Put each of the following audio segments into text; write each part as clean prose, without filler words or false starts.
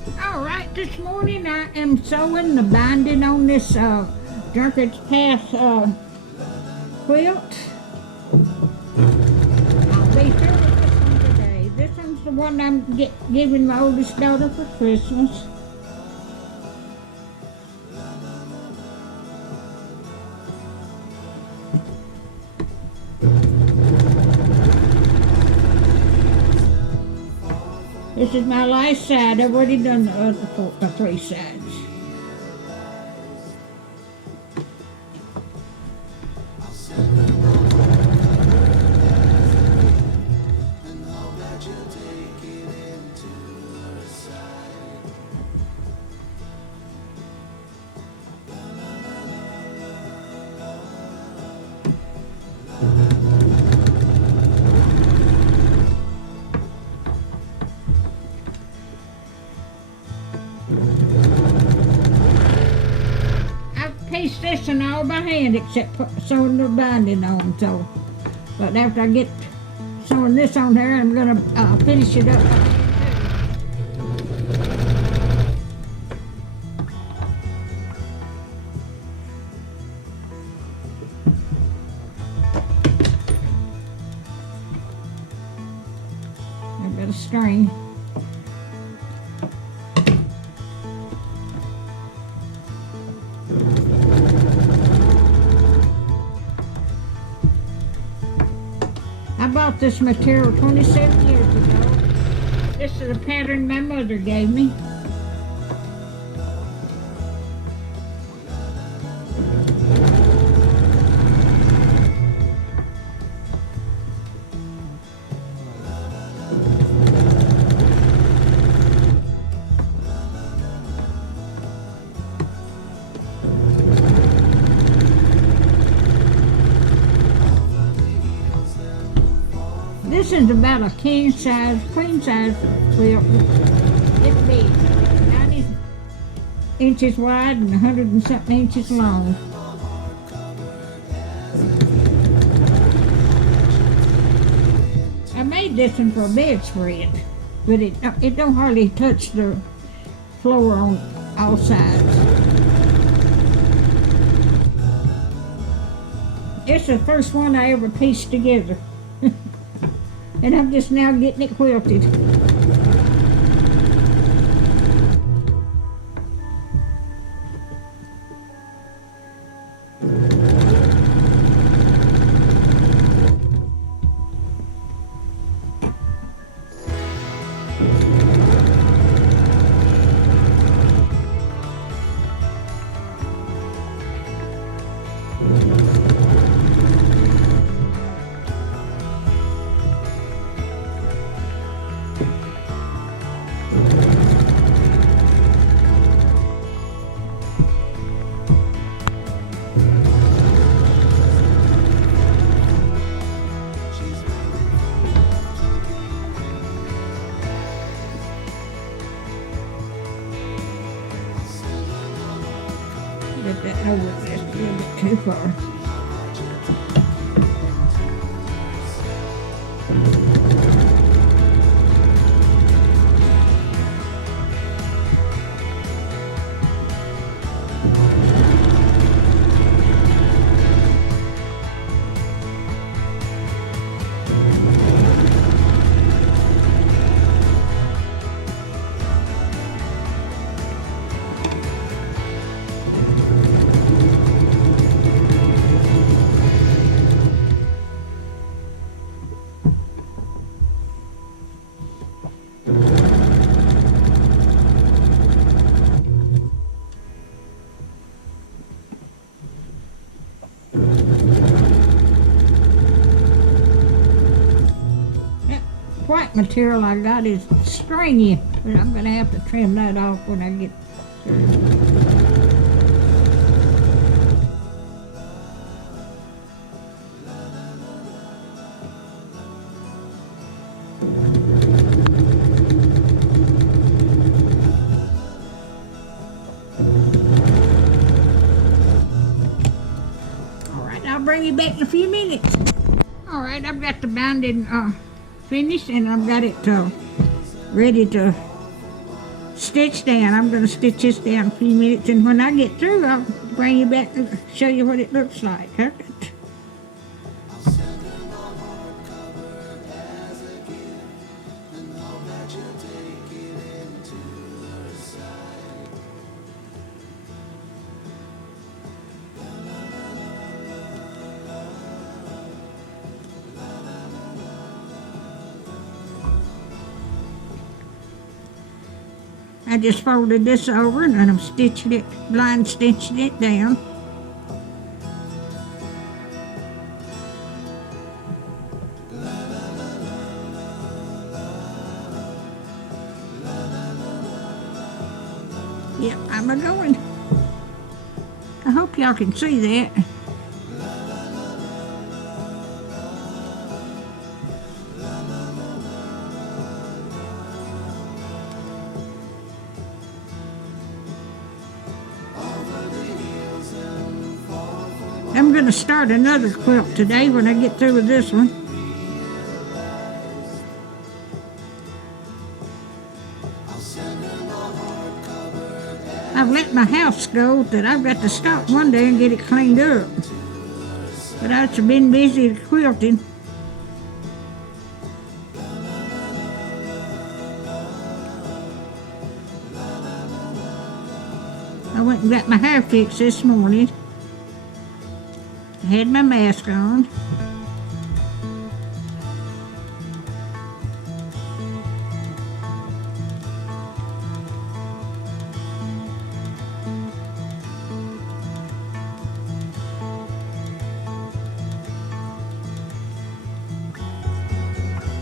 All right, this morning I am sewing the binding on this Drunkard's Path quilt. I'll be through with this one today. This one's the one I'm giving my oldest daughter for Christmas. This is my last side. I've already done the other three sides. Piece this and all by hand except sewing the binding on. So, but after I get sewing this on there, I'm gonna finish it up. I've got a string. I bought this material 27 years ago. This is a pattern my mother gave me. This is about a king size, queen size quilt. It's big, 90 inches wide and 100 and something inches long. I made this one for a bedspread, but it don't hardly touch the floor on all sides. It's the first one I ever pieced together. And I'm just now getting it quilted. Get that over just a little bit too far. White material I got is stringy, but I'm going to have to trim that off when I get through. All right, I'll bring you back in a few minutes. All right, I've got the binding finished, and I've got it ready to stitch down. I'm going to stitch this down a few minutes, and when I get through, I'll bring you back and show you what it looks like. Okay? I just folded this over and I'm stitching it, blind stitching it down. Yep, I'm a-going. I hope y'all can see that. I'm going to start another quilt today when I get through with this one. I've let my house go that I've got to stop one day and get it cleaned up. But I've been busy quilting. I went and got my hair fixed this morning. I had my mask on.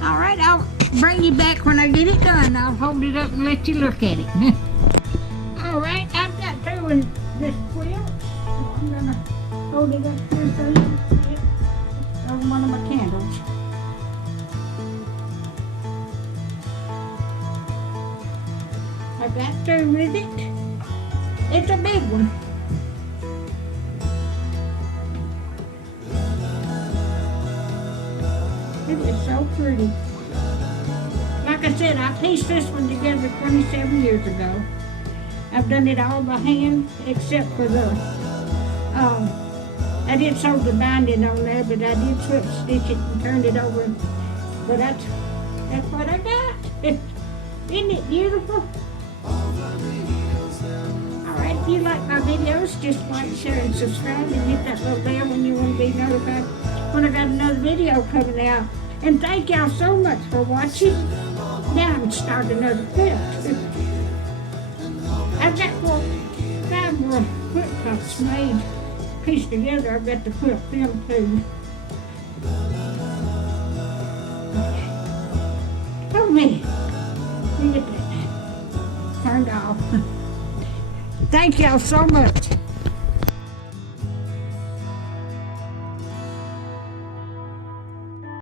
All right, I'll bring you back when I get it done. I'll hold it up and let you look at it. All right, I've got through in this quilt. So I'm gonna hold it up here so you can see it over one of my candles. I got through with it. It's a big one. It is so pretty. Like I said, I pieced this one together 27 years ago. I've done it all by hand except for the I did sew the binding on there, but I did slip stitch it and turned it over. But that's what I got. Isn't it beautiful? Alright, if you like my videos, just like, share, and subscribe, and hit that little bell when you want to be notified when I got another video coming out. And thank y'all so much for watching. Now I'm starting another quilt. I've got 5 more quilt tops made. Pieced together. I've got the quilt film too. Oh man, look at that. Turned off. Thank y'all so much.